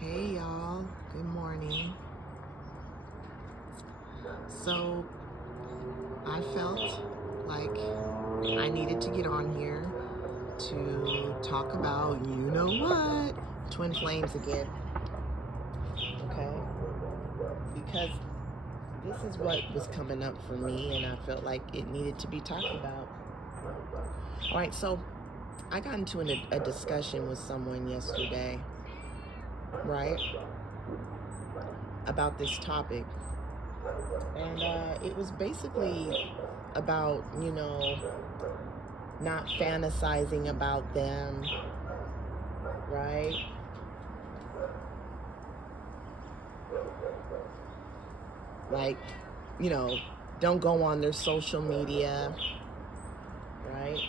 Hey y'all, good morning. So I felt like I needed to get on here to talk about, you know what, twin flames again, okay? Because this is what was coming up for me and I felt like it needed to be talked about. All right, so I got into a discussion with someone yesterday, right, about this topic. And it was basically about, not fantasizing about them, right? Like, you know, don't go on their social media, right?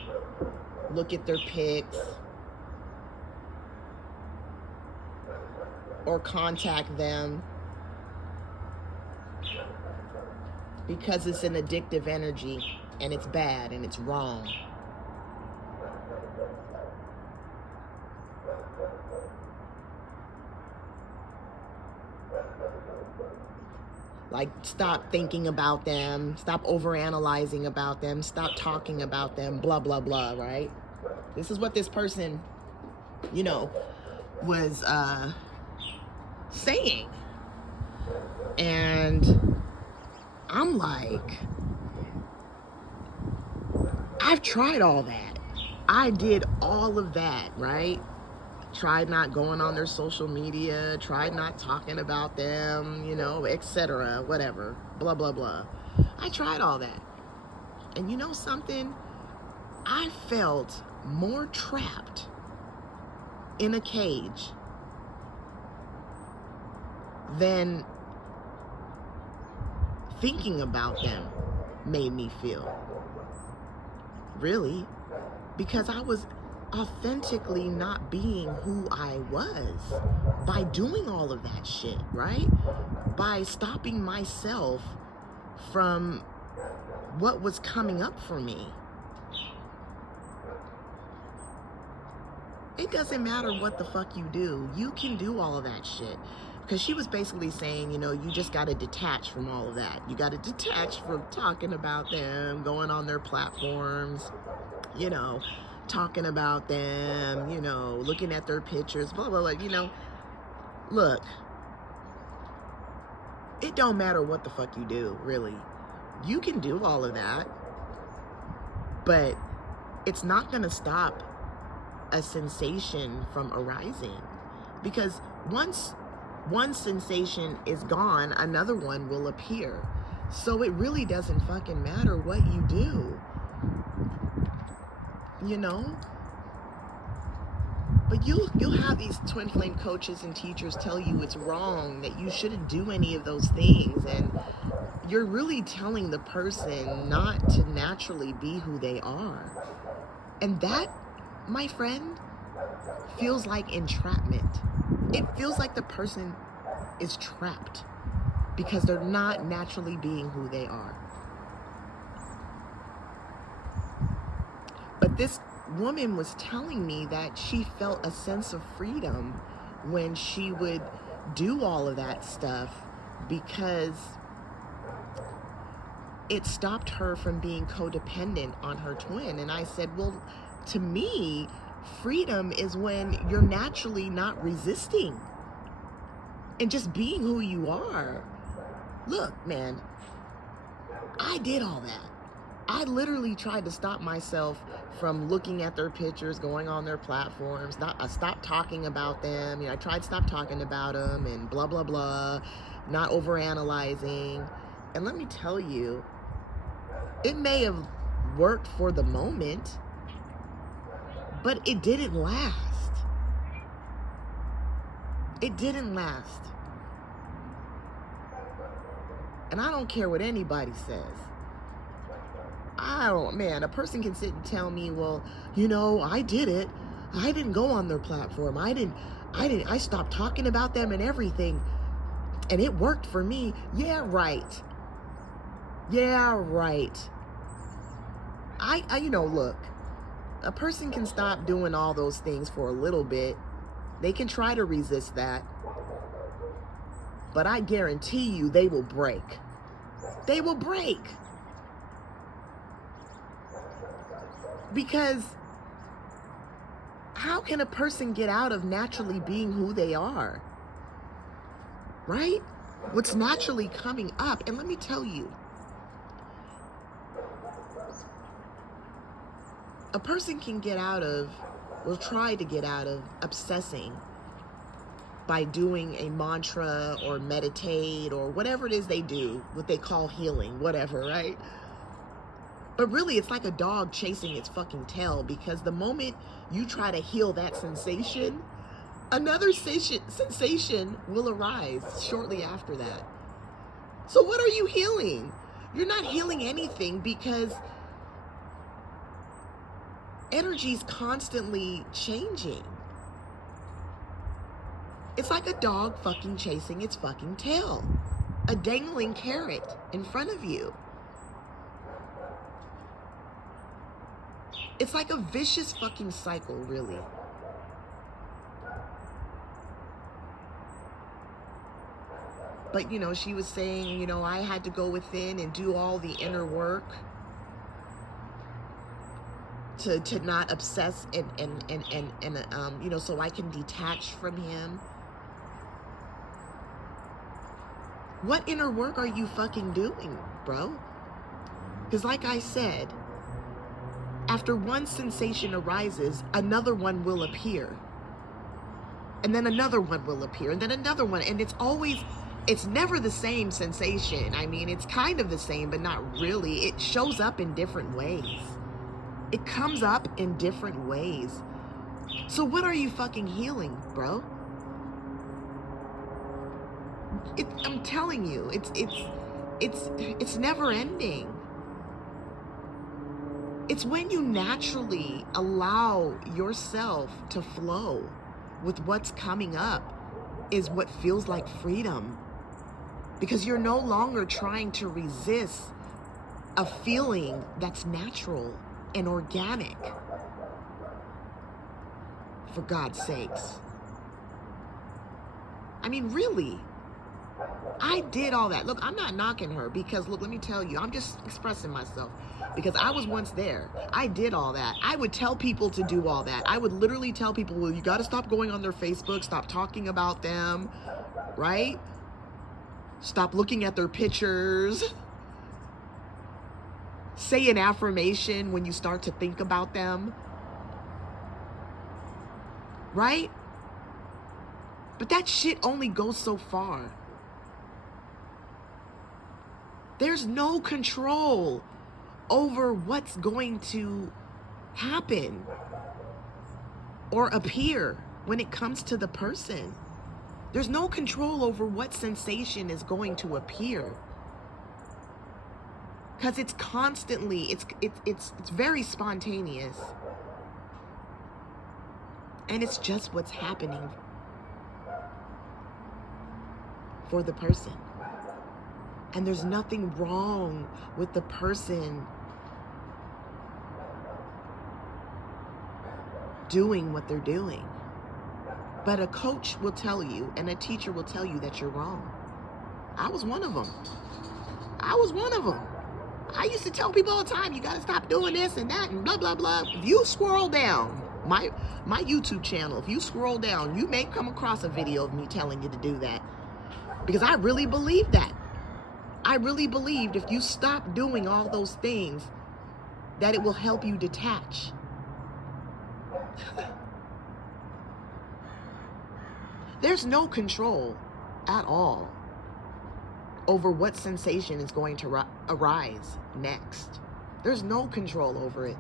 Look at their pics or contact them because it's an addictive energy and it's bad and it's wrong. Like, stop thinking about them, stop overanalyzing about them, stop talking about them, blah, blah, blah, right? This is what this person, was saying. And I'm like, I've tried all that. I did all of that, right? Tried not going on their social media, tried not talking about them, etc., whatever, blah, blah, blah. I tried all that. And you know something? I felt more trapped in a cage than thinking about them made me feel. Really? Because I was authentically not being who I was by doing all of that shit, right? By stopping myself from what was coming up for me. It doesn't matter what the fuck you do. You can do all of that shit. Because she was basically saying, you just got to detach from all of that. You got to detach from talking about them, going on their platforms, talking about them, looking at their pictures, blah, blah, blah, Look, it don't matter what the fuck you do, really. You can do all of that, but it's not going to stop a sensation from arising. Because once one sensation is gone, another one will appear. So it really doesn't fucking matter what you do. But you'll have these twin flame coaches and teachers tell you it's wrong, that you shouldn't do any of those things, and you're really telling the person not to naturally be who they are. And that, my friend, feels like entrapment. It feels like the person is trapped because they're not naturally being who they are. But this woman was telling me that she felt a sense of freedom when she would do all of that stuff because it stopped her from being codependent on her twin. And I said, well, to me, freedom is when you're naturally not resisting and just being who you are. Look, man, I did all that. I literally tried to stop myself from looking at their pictures, going on their platforms. I stopped talking about them. I tried to stop talking about them and blah, blah, blah, not overanalyzing. And let me tell you, it may have worked for the moment, but it didn't last. It didn't last. And I don't care what anybody says. A person can sit and tell me, well, I did it. I didn't go on their platform. I stopped talking about them and everything. And it worked for me. Yeah, right. Yeah, right. Look, a person can stop doing all those things for a little bit. They can try to resist that. but I guarantee you they will break. They will break. Because how can a person get out of naturally being who they are? Right? What's naturally coming up. And let me tell you, a person can get out of, will try to get out of obsessing by doing a mantra or meditate or whatever it is they do, what they call healing, whatever, right? But really, it's like a dog chasing its fucking tail, because the moment you try to heal that sensation, another sensation will arise shortly after that. So what are you healing? You're not healing anything, because energy is constantly changing. It's like a dog fucking chasing its fucking tail. A dangling carrot in front of you. It's like a vicious fucking cycle, really. But, you know, she was saying, you know, I had to go within and do all the inner work to not obsess and you know, so I can detach from him. What inner work are you fucking doing, bro? Because like I said, after one sensation arises, another one will appear. And then another one will appear, and then another one. And it's always, it's never the same sensation. I mean, it's kind of the same, but not really. It shows up in different ways. It comes up in different ways. So what are you fucking healing, bro? I'm telling you, it's never ending. It's when you naturally allow yourself to flow with what's coming up is what feels like freedom. Because you're no longer trying to resist a feeling that's natural and organic. For God's sakes. I mean, really. I did all that. Look, I'm not knocking her, because, look, let me tell you, I'm just expressing myself, because I was once there. I did all that. I would tell people to do all that. I would literally tell people, well, you got to stop going on their Facebook, stop talking about them, right? Stop looking at their pictures. Say an affirmation when you start to think about them, right? But that shit only goes so far. There's no control over what's going to happen or appear when it comes to the person. There's no control over what sensation is going to appear. Because it's constantly, it's very spontaneous. And it's just what's happening for the person. And there's nothing wrong with the person doing what they're doing. But a coach will tell you, and a teacher will tell you that you're wrong. I was one of them. I was one of them. I used to tell people all the time, you gotta stop doing this and that and blah, blah, blah. If you scroll down my YouTube channel, if you scroll down, you may come across a video of me telling you to do that. Because I really believe that. I really believed if you stop doing all those things, that it will help you detach. There's no control at all over what sensation is going to arise next. There's no control over it.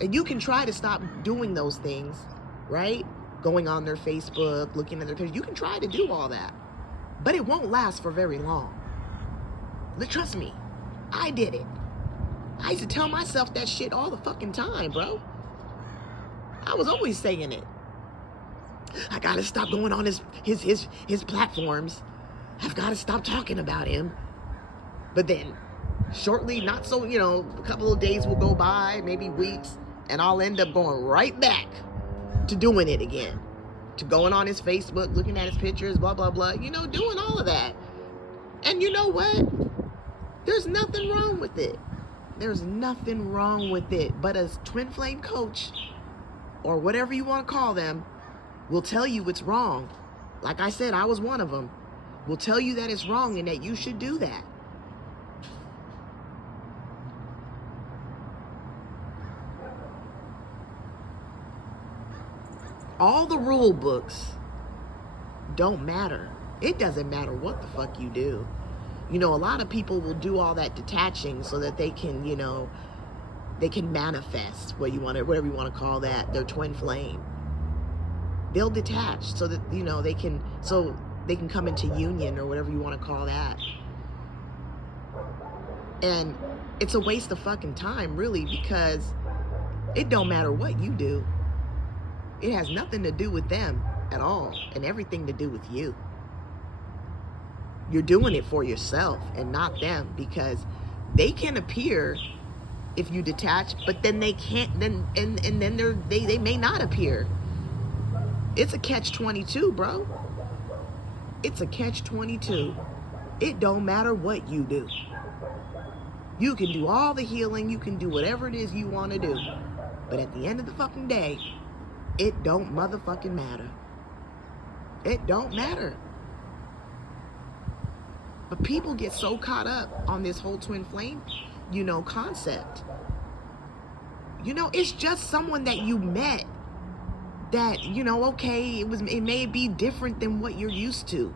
And you can try to stop doing those things, right? Going on their Facebook, looking at their pictures. You can try to do all that. But it won't last for very long. Trust me, I did it. I used to tell myself that shit all the fucking time, bro. I was always saying it. I gotta stop going on his platforms. I've gotta stop talking about him. But then, shortly, not so, you know, a couple of days will go by, maybe weeks, and I'll end up going right back to doing it again. to going on his Facebook, looking at his pictures, blah, blah, blah, you know, doing all of that. And you know what? There's nothing wrong with it. There's nothing wrong with it. But a twin flame coach, or whatever you want to call them, will tell you it's wrong. Like I said, I was one of them. Will tell you that it's wrong and that you should do that. All the rule books don't matter. It doesn't matter what the fuck you do. You know, a lot of people will do all that detaching so that they can, you know, they can manifest whatever you want to call that, their twin flame. They'll detach so that, you know, they can come into union or whatever you want to call that. And it's a waste of fucking time, really, because it don't matter what you do. It has nothing to do with them at all, and everything to do with you. You're doing it for yourself and not them, because they can appear if you detach, but then they can't, then they may not appear. It's a catch-22, bro. It's a catch-22. It don't matter what you do. You can do all the healing, you can do whatever it is you want to do, but at the end of the fucking day, it don't motherfucking matter. It don't matter. But people get so caught up on this whole twin flame, you know, concept. You know, it's just someone that you met that, you know, okay, it may be different than what you're used to.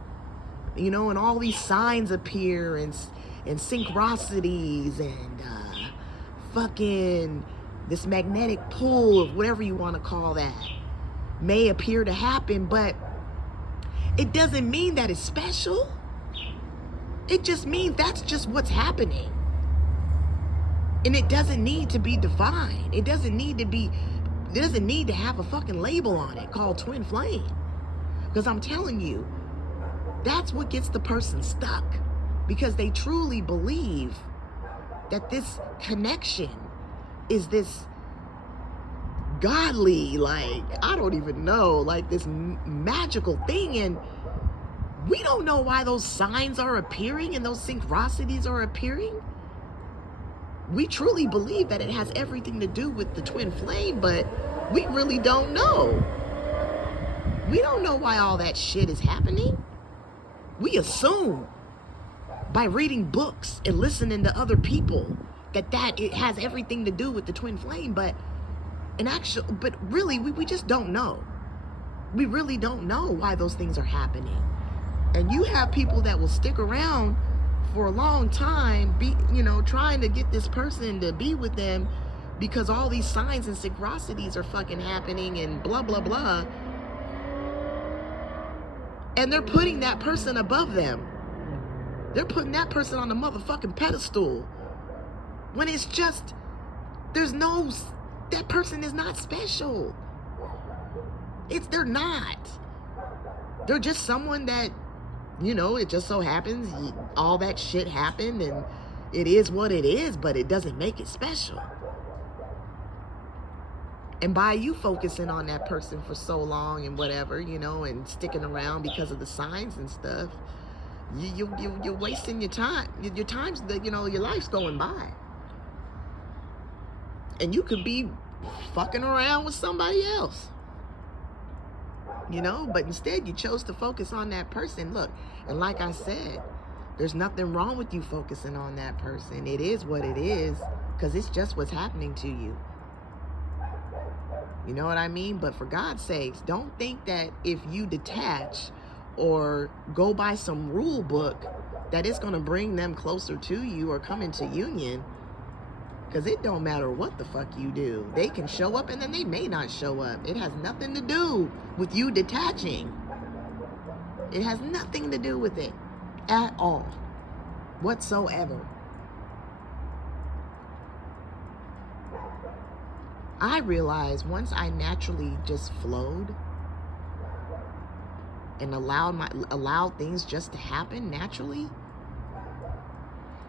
You know, and all these signs appear and synchronicities and fucking this magnetic pull of whatever you want to call that may appear to happen, but it doesn't mean that it's special. It just means that's just what's happening. And it doesn't need to be defined. It doesn't need to have a fucking label on it called twin flame. Because I'm telling you, that's what gets the person stuck. Because they truly believe that this connection is this godly, like, I don't even know, like this magical thing. And we don't know why those signs are appearing and those synchronicities are appearing. We truly believe that it has everything to do with the twin flame, but we really don't know. We don't know why all that shit is happening. We assume by reading books and listening to other people that it has everything to do with the twin flame, but really we just don't know. We really don't know why those things are happening. And you have people that will stick around for a long time, trying to get this person to be with them because all these signs and synchronicities are fucking happening and blah, blah, blah. And they're putting that person above them. They're putting that person on the motherfucking pedestal. When it's just, that person is not special. They're not. They're just someone that, it just so happens all that shit happened and it is what it is, but it doesn't make it special. And by you focusing on that person for so long and whatever, and sticking around because of the signs and stuff, you're wasting your time. Your time's, your life's going by. And you could be fucking around with somebody else. But instead you chose to focus on that person. Look, and like I said, there's nothing wrong with you focusing on that person. It is what it is, because it's just what's happening to you. You know what I mean? But for God's sakes, don't think that if you detach or go by some rule book that it's going to bring them closer to you or come into union. Because it don't matter what the fuck you do. They can show up and then they may not show up. It has nothing to do with you detaching. It has nothing to do with it at all, whatsoever. I realized once I naturally just flowed and allowed things just to happen naturally,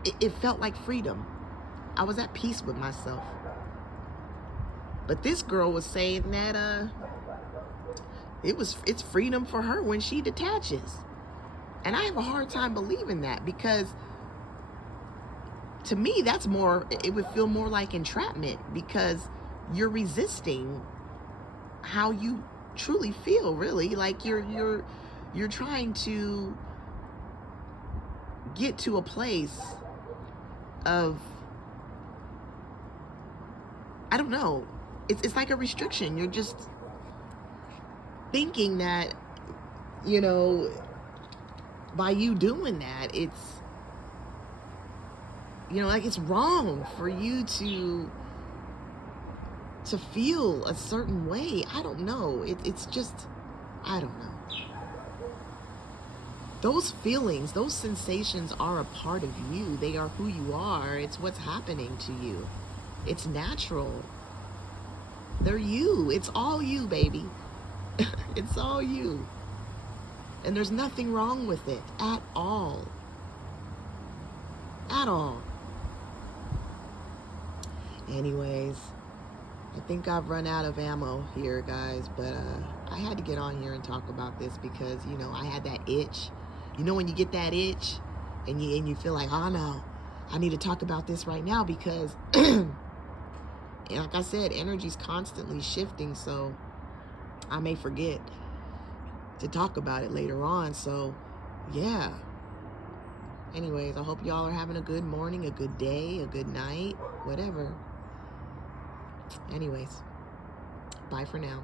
it felt like freedom. I was at peace with myself. But this girl was saying that It's freedom for her when she detaches. And I have a hard time believing that, because to me, it would feel more like entrapment, because you're resisting how you truly feel, really. Like you're trying to get to a place of, I don't know, it's like a restriction. You're just thinking that, you know, by you doing that, it's, you know, like it's wrong for you to feel a certain way. I don't know. It's just, I don't know. Those feelings, those sensations are a part of you. They are who you are. It's what's happening to you. It's natural. They're you. It's all you, baby. It's all you. And there's nothing wrong with it at all. At all. Anyways, I think I've run out of ammo here, guys, but I had to get on here and talk about this because, you know, I had that itch. You know when you get that itch and you feel like, oh no, I need to talk about this right now, because and like I said, energy's constantly shifting, so I may forget to talk about it later on. So yeah. Anyways, I hope y'all are having a good morning, a good day, a good night, whatever. Anyways, bye for now.